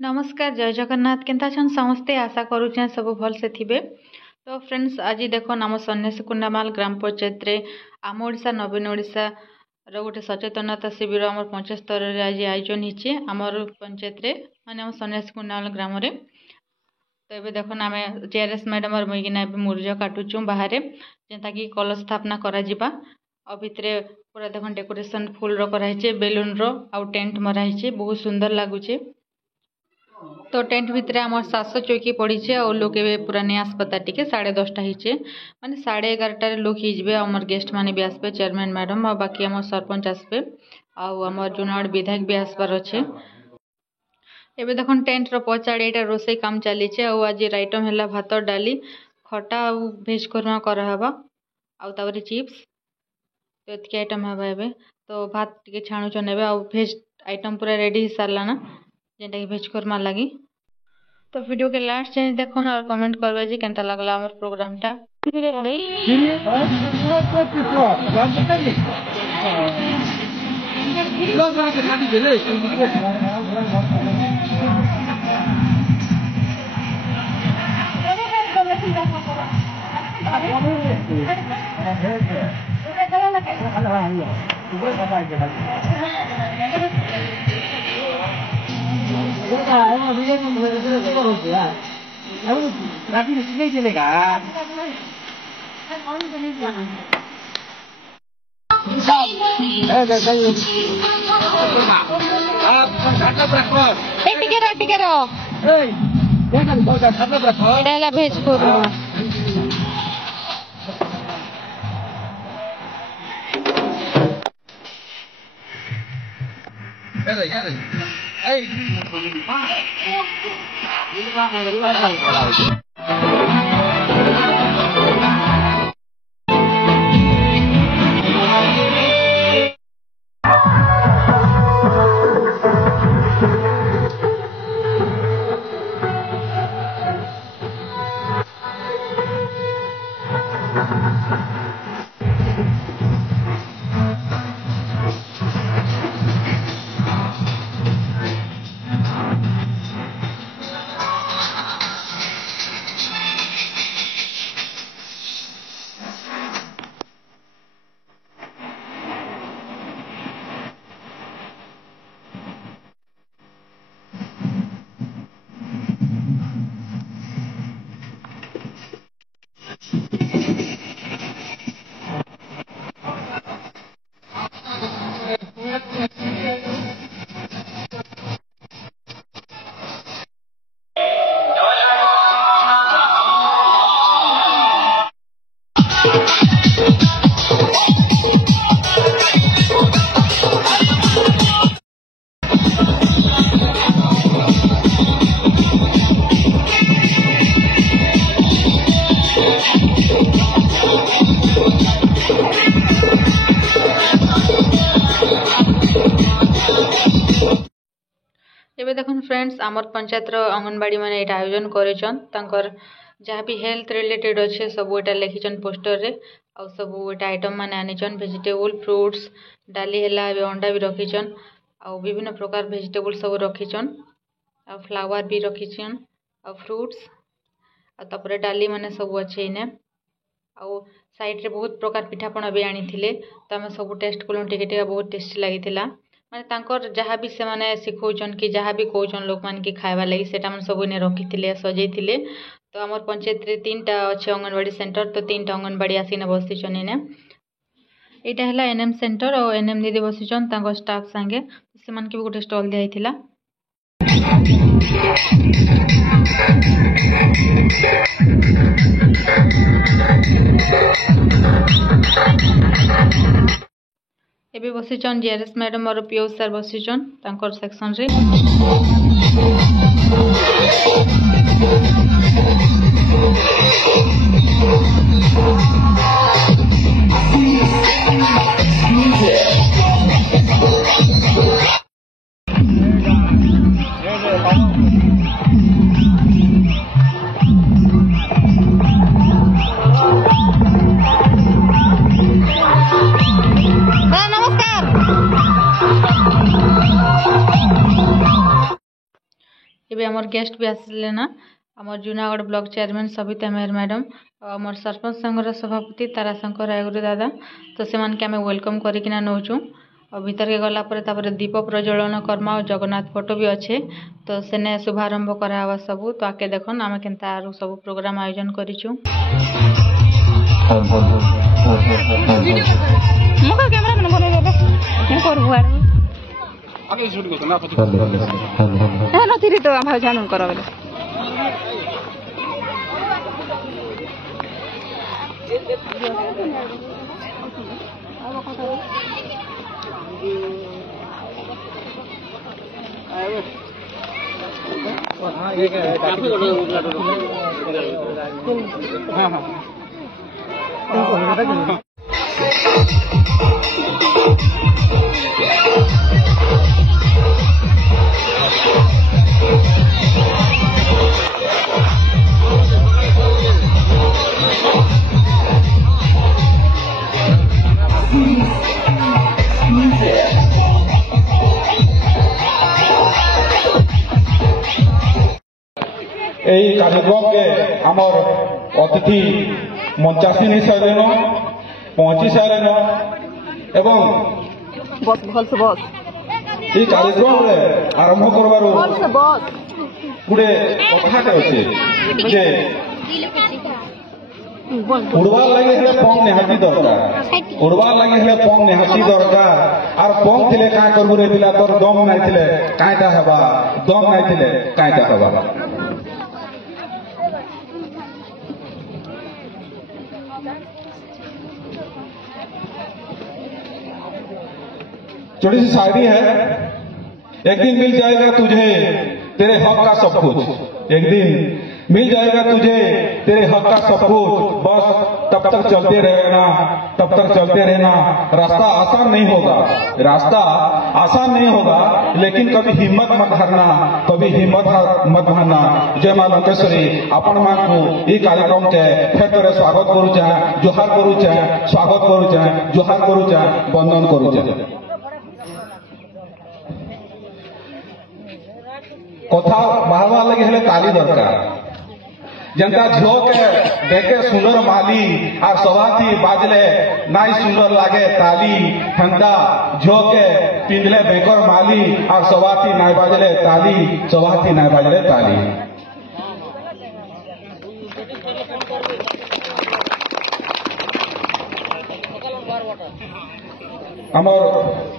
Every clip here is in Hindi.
नमस्कार जय जगन्नाथ केनता छन समस्ते आशा करूछे सब भल से थिबे। तो फ्रेंड्स आज देखो आम सन्यासी कुंडामाल ग्राम पंचायत रे आम ओडिशा नवीन ओडिशा रो गोटे सचेतनता शिविर आम पंचायत स्तर रे आज आयोजन हिचे आमर पंचायत रे माने आम सन्यासी कुंडामाल ग्राम रे। तो ये देखो आम जेआरएस मैडम और मुझे मुर्ज काटुचु बाहर जेनता कि कलश स्थापना करा जिबा और भितरे पूरा देखो डेकोरेशन फुल रो कराइछे बेलून रो आउ टेंट मराइछे बहुत सुंदर लागुचे। तो टेंट भितर आम 700 चौकी पड़ी और लोग पूरा नहीं आसपता टी 10:30 होइछे माने 11:30 लोग हिजबे आमर गेस्ट माने भी आसबे चेयरमैन मैडम और बाकी आम सरपंच आसबे आमर जुनाड़ विधायक भी आसबार अच्छे। एबे देखो टेंट रो पछाड़ी एटा रोसई काम चली आज आइटम है भात डाली खटा और भेज कोरमा करावा आउे चिप्स तो ये आइटम है। तो भात टे छाणुचन आ भेज आइटम पूरा रेडी हो सारा ना जेनटा कि भेज कोरमा लगी। तो वीडियो के लास्ट जाए देखो और कमेंट करबे जी केनता लागला हमर प्रोग्राम टा। भेज एबे देखो फ्रेंड्स आमर पंचायत अंगनवाड़ी मैंने ये आयोजन कर जहाँ भी हेल्थ रिलेटेड अच्छे सब एटा लिखिछन पोस्टर रे आ सब एटा आइटम माने आनिछन वेजिटेबल फ्रूट्स डाली हैला अंडा भी रखिछन आ विभिन्न प्रकार वेजिटेबल सब रखिछन आ फ्लावर भी रखिछन आ फ्रूट्स आ तपरे डाली माने सब अच्छे इने आ साइड रे बहुत प्रकार पिठापଣା भी आनी तो आम सब टेस्ट कलु टिके बहुत टेस्टी लगी माने तांकर जहाँ भी से माने सिखौचन कि जहाँ भी कहउचन लोक मान कि खाइबा लगी सेटा मन सब इने रखिथिले सजैथिले। तो आमर पंचायत रे 3टा अच्छे अंगनवाड़ी सेंटर तो 3टा अंगनवाड़ी आसीने बसिछन इने एटा हला एनएम सेंटर और एनएम दीदी बसिछन तांको स्टाफ संगे से मान के भी गोटे स्टॉल दिया हिथिला। एबे बसिछन जेआरएस मैडम और पीयूष सर बसिछन तांकर सेक्शन रे। एबे हमर गेस्ट भी आसिले ना हमर जूनागढ़ ब्लॉक चेयरमैन सविता मेहर मैडम हमर सरपंच संघर सभापति ताराशंकर रायगुरु दादा तो से के आम वेलकम करना नौचु और भीतर के गला तापर दीप प्रज्वलन कर्मा और जगन्नाथ फोटो भी अच्छे तो सेने शुभारंभ करावा सबू तो आके देखन आम के सब प्रोग्राम आयोजन करिछु। এই कार्यक्रम के आमर अतिथि मंचासीन हिसाब पहुंची सारे एवं ये कार्यक्रम आरंभ करवार गोटे कथाटे अच्छे जे उड़वार लगे हेले पंख निहाती दरकार उड़वार लगे हेले पंख निहाती दरकार आर पंख थिले का करबु रे पिला तोर दम नाइ थिले कायटा हबा दम नाइ थिले कायटा हबा छोटी सी शायरी है। एक दिन मिल जाएगा तुझे तेरे हक का सब कुछ एक दिन मिल जाएगा तुझे तेरे हक का सब कुछ बस तब तक चलते रहना तब तक चलते रहना रास्ता आसान नहीं होगा रास्ता आसान नहीं होगा लेकिन कभी हिम्मत मत हारना कभी हिम्मत मत हारना। जय मां लंकेश्वरी आपण मान को ये कार्यक्रम के फेर तोरे स्वागत करू चाहे जोहार करू चाहे स्वागत करू चाहे जोहार करू चाहे वंदन करू चाहे। कथा बाहर लगे हेले ताली दरकार जनता झियो के देखे सुंदर माली और सवाती बाजले नाई सुंदर लागे ताली ठंडा झियो के पिंजले बेकर माली और सवाती नाई बाजले ताली सवाती नाई बाजले ताली। आमर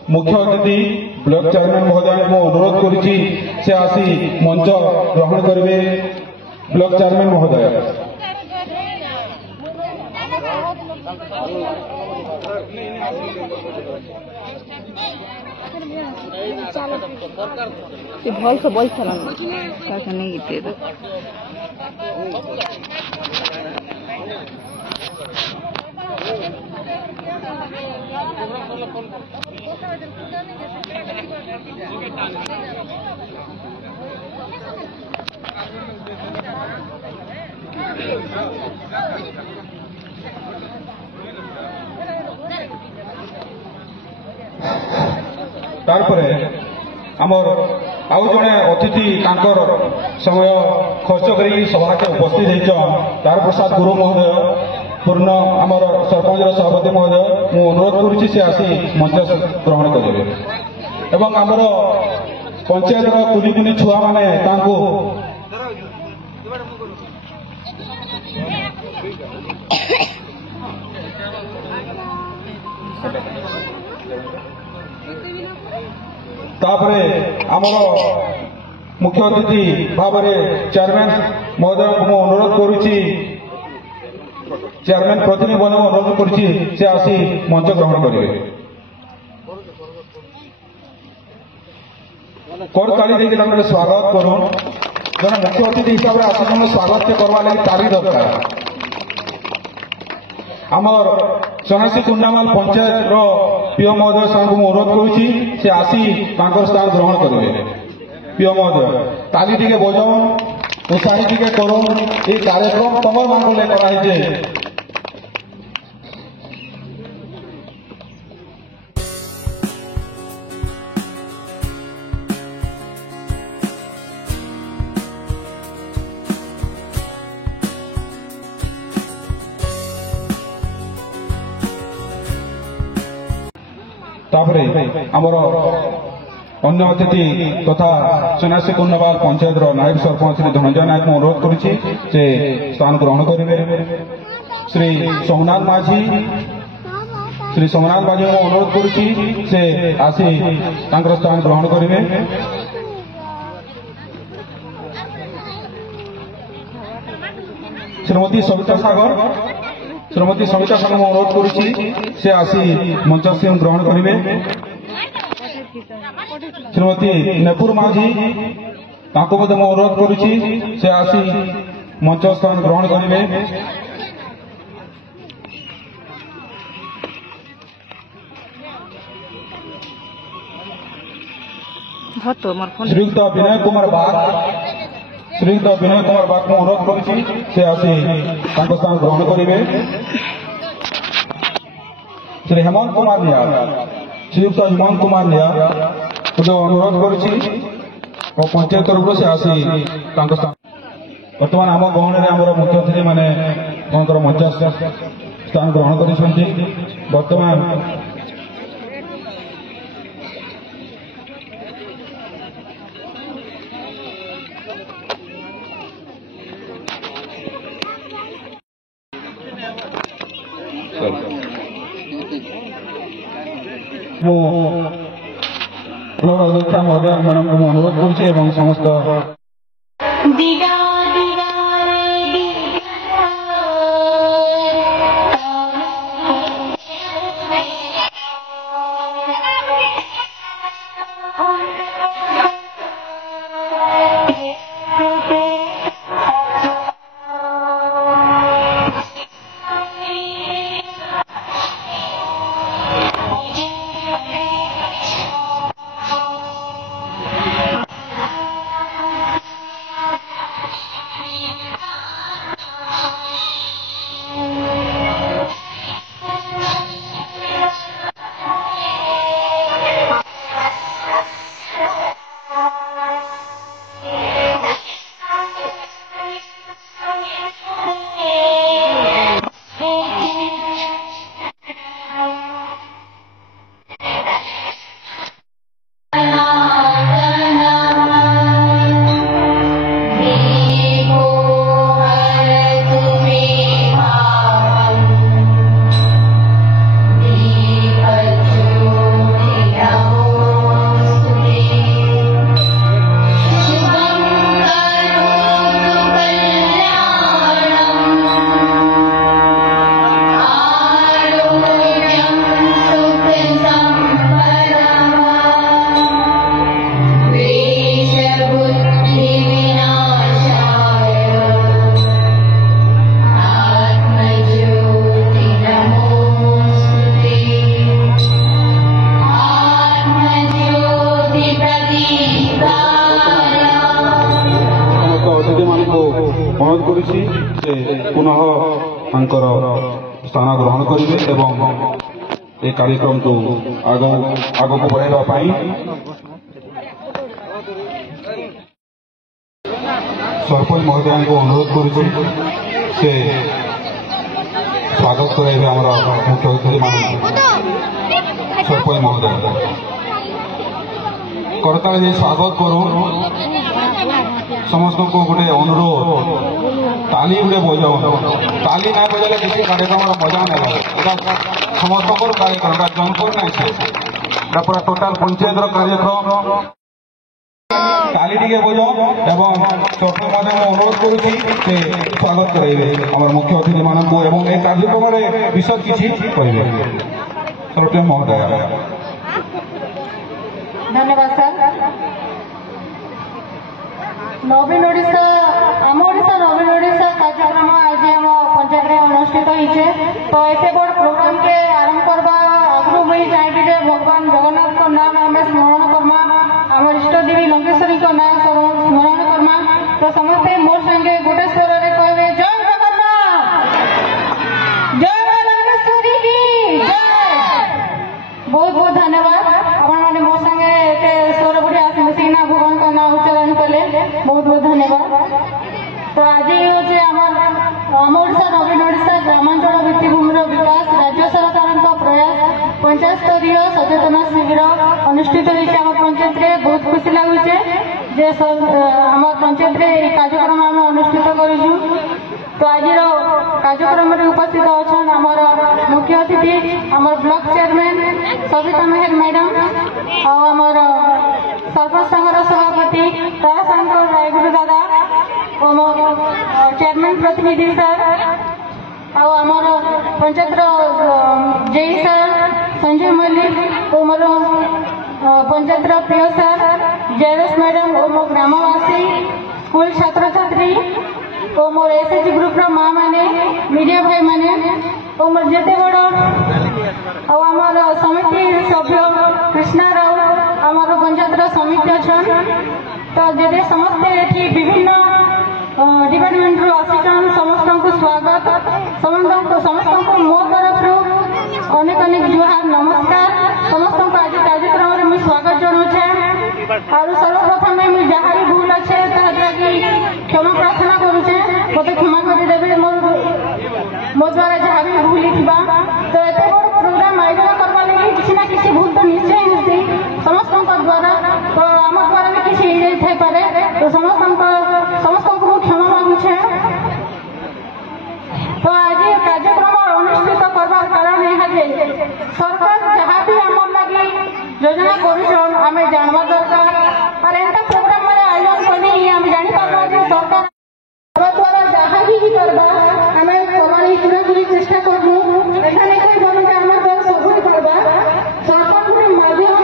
मुख्य अतिथि ब्लॉक चेयरमैन महोदय को अनुरोध करुच्ची से आसी मंच ग्रहण करेंगे। ब्लॉक चेयरमैन महोदय भल से बोल चला नहीं गीते तारपरे आमर आउ जड़े अतिथि तांकर समय खर्च करी सभा के उपस्थित होइछन तार प्रसाद गुरु महोदय पूर्ण आमर सरपंच सभापति महोदय मु अनुरोध करुच्ची से आसी मंच ग्रहण करेंगे एवं आमर पंचायत कुनी कुनी छुआ माने तांको तापरे आमर मुख्य अतिथि भाव में चेयरमैन महोदय को अनुरोध करुच्ची चेयरमैन प्रतिनिधि बन अनुरोध करुच्ची से आसी मंच ग्रहण करेंगे। ताली देके स्वागत करूँ जन मुख्य अतिथि हिसाब से आसन स्वागत के करवा लगी ताली दरकार। आमर सनासी कुंडामाल पंचायत प्रिय महोदय साहब को अनुरोध करुच्ची से आसी स्थान ग्रहण करेंगे। प्रिय महोदय ताली टिके बजाओ उत्साही टिके करो ये कार्यक्रम तम मान कराई। तापरे आमर अन्य अतिथि तथा सन्यासी कुंडवाल पंचायत नायक सरपंच श्री धनंजय नायक को अनुरोध करुछि से स्थान ग्रहण करेंगे। श्री सोमनाथ माझी को अनुरोध करुछि से आसी तांकर स्थान ग्रहण करेंगे। श्रीमती सविता सागर को अनुरोध करुछि से आसी मंच से ग्रहण करेंगे। श्रीमती नेपुर माझी अनुरोध करुछि से आसी मंच स्थान ग्रहण करेंगे। श्रीयुक्त विनय कुमार बाग को अनुरोध करुछि से आसी स्थान ग्रहण करेंगे। श्री हेमंत कुमार निया श्रीयुक्त हेमंत कुमार निया जो अनुरोध करुछि और पंचायत तरफ से आसी बर्तमान आम गहन में आम मुख्य अतिथि मैंने मंच स्थान ग्रहण कर बर्तमान अध्यक्षा महोदय मैडम को अनुरोध कर समस्त पुनः स्थान ग्रहण करेंगे एवं ये कार्यक्रम को आग को बढ़ाई सरपंच महोदय को अनुरोध कर स्वागत कराइबे मुख्य अतिथि मान सरपंच महोदय करताल स्वागत करूँ समस्त को गोटे अनुरोध ताली गोटे बजाओ ताली ना बजाले किसी कार्यक्रम मजा ना समस्त कार्यक्रम जनपुर ना पूरा टोटाल पंचायत कार्यक्रम ताली टे बजाओ एवं सरपंच महोदय अनुरोध करुच्ची स्वागत कराइबे आम मुख्य अतिथि मान को एवं ए कार्यक्रम विषय किसी कहे सरपंच महोदय। धन्यवाद सर। नवीन ओडिशा आम ओडिशा नवीन ओडिशा कार्यक्रम आज आम पंचायत अनुष्ठित होइछे तो एते बड़ प्रोग्राम के आरंभ करबा आगु मुई चाहबी जे भगवान जगन्नाथ को नाम हमें स्मरण करमा आम इष्ट देवी लंकेश्वरी को नाम स्मरण करमा तो समस्ते मोर संगे गोटे स्वर रे कहबे जय जगन्नाथ जय लंकेश्वरी की जय। बहुत बहुत धन्यवाद आपण माने मोर संगे एते स्वर बढ़िया मिसिना भगवान का नाम उच्चारण कले बहुत बहुत धन्यवाद। तो आज हूँ आम ओडिशा नवीन ओडिशा ग्रामांचल भित्तिभूमि विकास राज्य सरकार प्रयास पंचायत स्तरीय सचेतन शिविर अनुष्ठित होइছে आम पंचायत रे। बहुत खुशी लगुचे जे आम पंचायत रे कार्यक्रम आम अनुष्ठित करूँ। तो आज कार्यक्रम में उपस्थित अच्छा आमर मुख्य अतिथि आमर ब्लॉक चेयरमैन सविता मेहर मैडम आमर सरपंच संघर सभापति दयाशंकर रायगुरु दादा चेयरमैन प्रतिनिधि सर आमर पंचायत जेई सर संजय मल्लिक मोर पंचायत प्रिय सर जेएस मैडम मो ग्रामवासी स्कूल छात्र छात्री मोर एसएचजी ग्रुप माँ मैंने मीडिया भाई मैंने मोर जिते बड़ आमर समिति सभ्य कृष्णा राव आमर पंचायत समिति अच्छा तो जे समस्ते ये विभिन्न डिपार्टमेंट रु आसीचन समस्त को स्वागत समस्त को मो तरफ अनेक अनेक जुहार नमस्कार समस्त को आज कार्यक्रम में मुझे स्वागत जनाऊे और सर्वप्रथम मुझे जहाँ भी भूल अच्छे क्षमा प्रार्थना करुचे मत क्षमा करदेवे मो द्वारा जहाँ भी भूल तो एत बड़ प्रोग्राम आयोजन करवा लगे किसी ना किसी भूल तो निश्चय होती समस्त द्वारा तो आम द्वारा भी किसी हो पारे तो समस्त को क्षमा मांगुचे। तो आज कार्यक्रम अनुष्ठित करवार कारण यह सरकार जहाँ भी आम लगे योजना करुन आम जानवा दरकार और एंता प्रोग्राम मैंने आयोजन करी आम जापार सरकार द्वारा जहाँ भी करवा आम करवार पूरापूरी चेष्टा करूँ एखाने कोई बोलूँ आम द्वारा सब करवा सरकार गोटे माध्यम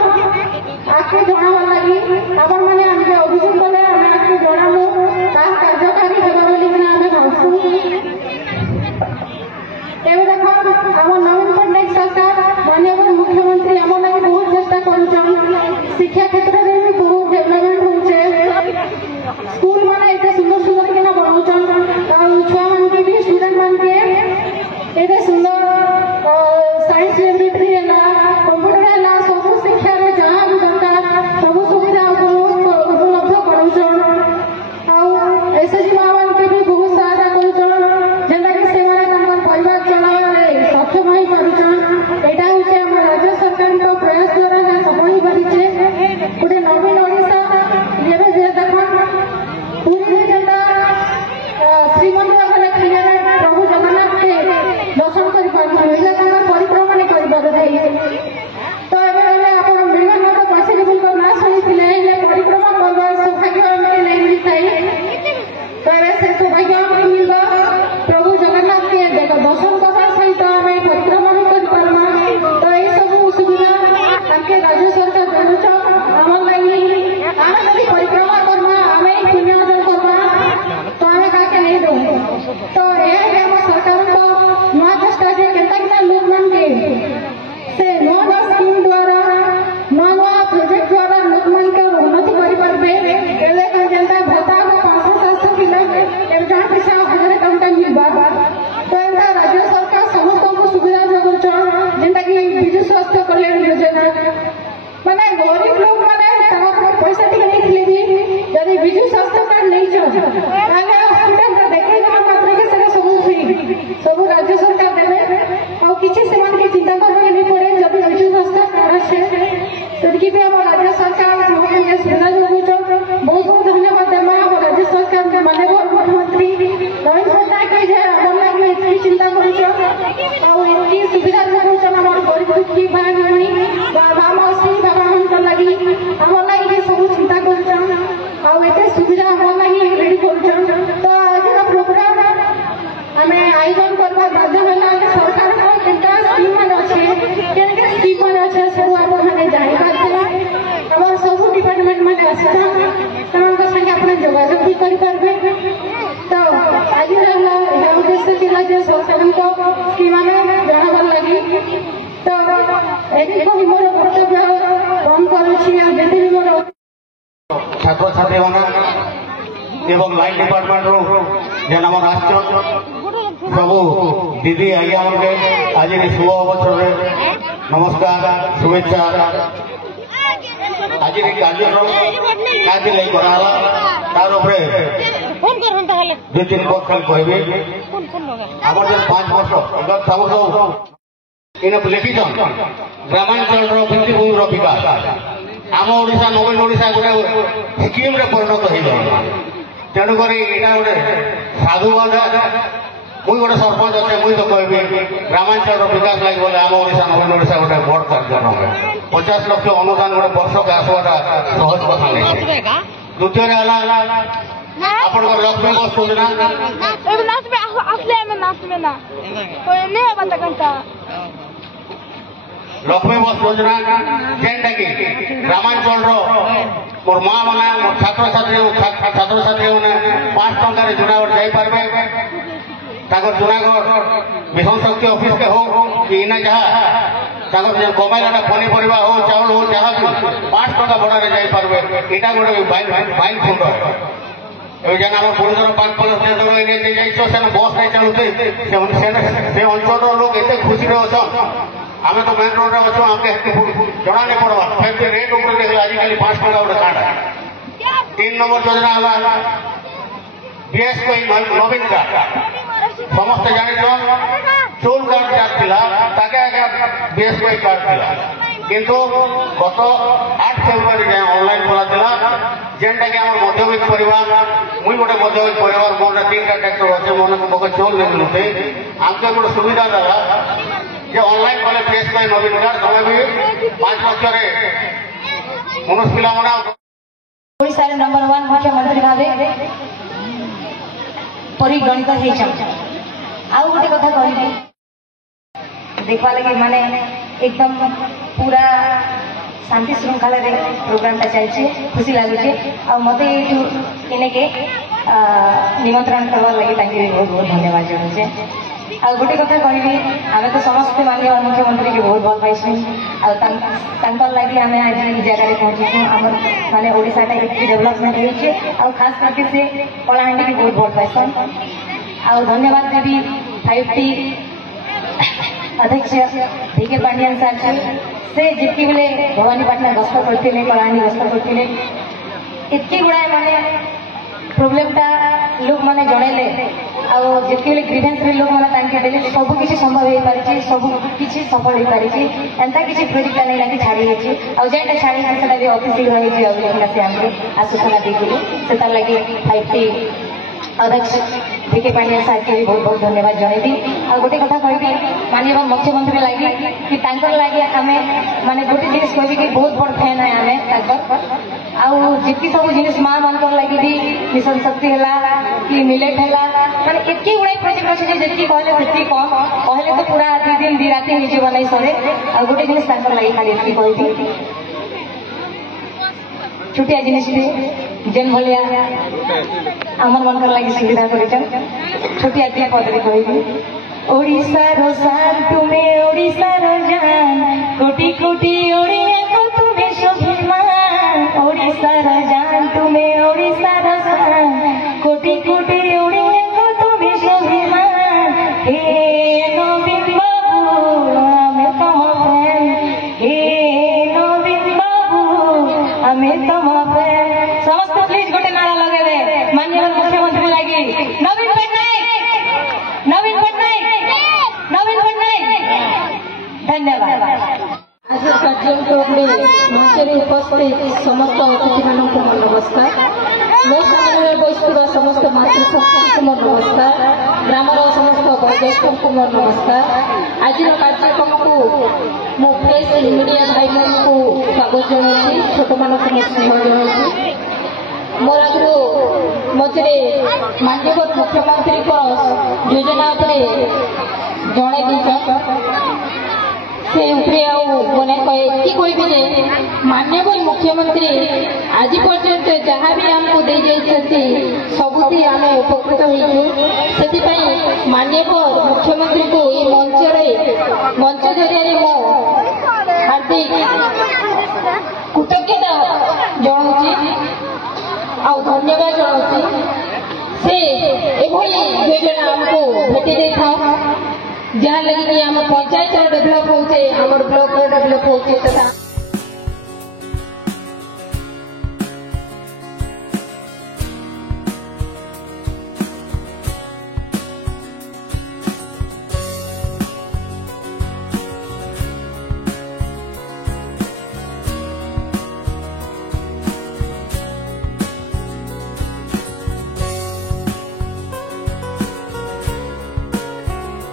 आगे जनावर लगी आपण मैंने आगे अभियोग कले आम आगे जनामु तार कार्यकारी होगा बोली आम भावसु। एवं देखो आम नवीन पट्टनायक सरकार माननीय मुख्यमंत्री आम लगे बहुत चेष्टा करुचन शिक्षा क्षेत्र में भी बहुत डेवलपमेंट होचे स्कूल माने एते सुंदर सुंदर किना बनाउचन छुआ मान के भी स्टूडेंट मान के एते सुंदर साइंस लैबोरेटरी है कंप्यूटर है सब शिक्षा रे जहाँ भी दरकार सब सुविधा उपलब्ध कराउचन एसएचजी माँ मान के भी बहुत सहायता करुचन जेनता कि से परिवार चलावे सक्षम हो पारुचन एटा होचे हम राज्य सरकार को प्रयास द्वारा सफल हो पारिचे गोटे नवीन ओडिशा ये देखो पूरी जनता श्रीमंदिर गले खाली प्रभु जगन्नाथ के दर्शन कर परिक्रमा नहीं कर तो आप मिलगत पॉसिबल को ना शुणी परिक्रमा करवा सौभाग्य नहीं मिलता तो से सौभाग्य मिल प्रभु जगन्नाथ के दर्शन करवा सहित आम परिक्रमा भी कर तो ये सब सुविधा आमके राज्य सरकार देच आम लगी आम जब परिक्रमा करवा आम पुण्य अर्जन करवा तो आम क्या नहीं दू तो यह सरकार को नुआ चेष्टा के लोक मान से नुआ नुआ स्कीम द्वारा नुआ नुआ प्रोजेक्ट द्वारा लोक मान के उन्नति करेंगे जनता भत्ता 500-700 किलो जहाँ पैसा 1000 टंका मिलवा तो एंता राज्य सरकार समस्त को सुविधा जगुन जेनता कि विजु स्वास्थ्य कल्याण योजना माने गरीब लोग माने पैसा टी नहीं भी जब विजु स्वास्थ्य कार्ड नहीं हॉस्पिटल देखे मात्र के सब फ्री सब राज्य सरकार देवे और किसी से चिंता करने नहीं पड़े जब विजु स्वास्थ्य कार्ड अच्छे तो भी आम राज्य सरकार सुविधा जगुच बहुत बहुत धन्यवाद देमा राज्य सरकार माननीय मुख्यमंत्री नवीन पट्टनायक आम लगे ये चिंता करती सुविधा जगुच आम गरीब दुखी भाई भणी बाबा मासी बाबा मान लगी आम लगे सब चिंता करते सुविधा आम लगे रेडी कर तो आज प्रोग्राम आम आयोजन करवा बाध्य सरकार स्कीम मान अच्छे स्कीम मान अच्छे सब आप जापारे आम सब डिपार्टमेंट मैंने आसांगे आप जोगाजोग भी करेंगे तो आज उद्देश्य था सरकार को स्कीम आम जनावर लगी तो ये मोर कर्तव्य कम करुच्छी भी मोर छात्र छात्री मान एवं लाइन डिपार्टमेंट जेन आम राष्ट्र प्रभु दीदी आज्ञा मानके आज शुभ अवसर नमस्कार शुभेच्छा आज कार्यक्रम क्या तार दो तीन बात खाली कहबी आम 5 वर्ष इन लिखिछन ग्रामांचल भित्तिभूमि विकास आम ओडिशा नवीन ओडिशा गोटे स्कीम रे परिणत हो गला तेणुक यहाँ गोटे साधुवाद मुई गोटे सरपंच अच्छे मुई तो कहबी ग्रामांचल विकास लगे बोले आम ओडिशा नवीन ओडिशा गोटे बड़ कार्यक्रम 50 लाख अनुदान गोटे वर्षक आसवाटा सहज कथा नहीं। द्वितीय आप लक्ष्मी बस योजना लक्ष्मी बस योजना जेनटा कि ग्रामांचल मोर माँ मैंने मोर छात्र छात्री मैंने 5 टंकार जूनागढ़ जापारे जूनागढ़ मिशन शक्ति ऑफिस के हो कि इना जहाँ कमाइला पनीपरिया हो चाउल हो जहाँ भी 5 टंका बड़े जापारे यहाँ गोटे बाइल फंड जेन आम पुरीधर 5 बस नहीं चलुचे से अंचल लोग एत खुशी अच्छा आम तो मेन रोड अच्छे आमके जना नहीं पड़वा रेट उपर आजिकल 5 टंका गोटे कार्ड 3 नंबर योजना बीएस नवीन कार्ड समस्त जान चोल कार्ड जार बीएस कार्ड था किंतु गत 8 फेब्रुआरी जाए ऑनलाइन खोला जेनटा कि आम मध्यवित्त परिवार मुई गोटे मध्यवित्त परिवार मोर 3टा ट्रैक्टर अच्छे मोर चोल नहीं मिलते आमके गोटे सुविधा देला जे ऑनलाइन कले फेस नवीन कार्ड तुम भी 5 लक्ष मनुष्य पिला ओडिशा नंबर 1 मुख्यमंत्री भावे परिगणित आउ गोटे कथा कहबी देखा लगे माने एकदम पूरा शांति श्रृंखला प्रोग्राम चलছে खुशी लगुचे आ मत इने के निमंत्रण करवा लगे बहुत बहुत धन्यवाद जनाऊे। आ गोटे कथा कहबी आम तो समस्त माननीय मुख्यमंत्री के बहुत भल पाइसु लगे आम आज जगह पहुंचीसु आम माने ओडिशा डेवलपमेंट हो खास करके से कलाहांडी भी बहुत भल पाइसन आ धन्यवाद देवी 5T अध्यक्ष डीके पांडियन सर से जितकी बेले भवानीपाटना गस्त करते कलाहांडी गस्त करते इतनी गुड़ाए माने प्रोब्लेम टा लोग माने जनइले आतके ग्रीवेंस भी लोग मैंने देले सब किसी संभव हो पारी सब किसी सफल हो पारी एंता किसी प्रोजेक्ट नहीं लगे छाड़ी जेटा छाड़ी से भी ऑफिशियल रही से आमको आश्वासना देखेलु से लगे 5T अध्यक्ष डीके पांडियन साहब के भी बहुत बहुत धन्यवाद जनइबी। आ गोटे कथा कहबी माननीय मुख्यमंत्री लगे कि लगे आम माने गोटे जिन कहबी कि बहुत बड़ फैन है आम जितकी सब जिन माँ मान लगे भी मिशन शक्ति है कि मिलेट है मैंने एत गुड़ाई प्रोजेक्ट अच्छे जी कहले से कम कहले तो पूरा 2 दिन 2 राति हो नहीं सरे आ गोटे जिन लगे खाली एत कहबी छुटिया जिन जेन भाया आम मन लगे सुविधा कर छुटिया दिया पदरे कहबी ओडिशार शान तुम्हें ओडिशार जान कोटि कोटि ओडिया को तुम्हें स्वाभिमान ओडिशार जान तुम्हें ओडिशार शान कोटि कोटि ओडिया को तुम्हें स्वाभिमान हे नवीन बाबू आमे तम फैन हे नवीन बाबू आमे तम फैन समस्त प्लीज गोटे नारा लगे माननीय मुख्यमंत्री लगे नवीन पटनायक नवीन पटनायक धन्यवाद। आज कार्यक्रम में मंच उपस्थित समस्त अतिथि मानक मोर नमस्कार मो सामने बसुवा समस्त मातृशक्ति को मोर नमस्कार ग्रामर समस्त वयोज्येष्ठ को मोर नमस्कार। आज कार्यक्रम को मो प्रेस मीडिया भाई को स्वागत जनाऊँ छोट मान स्नेह जनाऊँ मोर आगु मझे माननीय मुख्यमंत्री योजना जन मैंने कहबी जे माननीय मुख्यमंत्री आज पर्यंत जहाँ भी आमको दे जाती सबुति आम उपकृत हो माननीय मुख्यमंत्री को ये मंच जरिए मो हार्दिक कृतज्ञता जनाऊँ आ धन्यवाद जनाऊँ से योजना आमको भेटी देखा जहाँ लगे कि आम पंचायत डेभलप होचे आम ब्लॉक डेभलप होचे तथा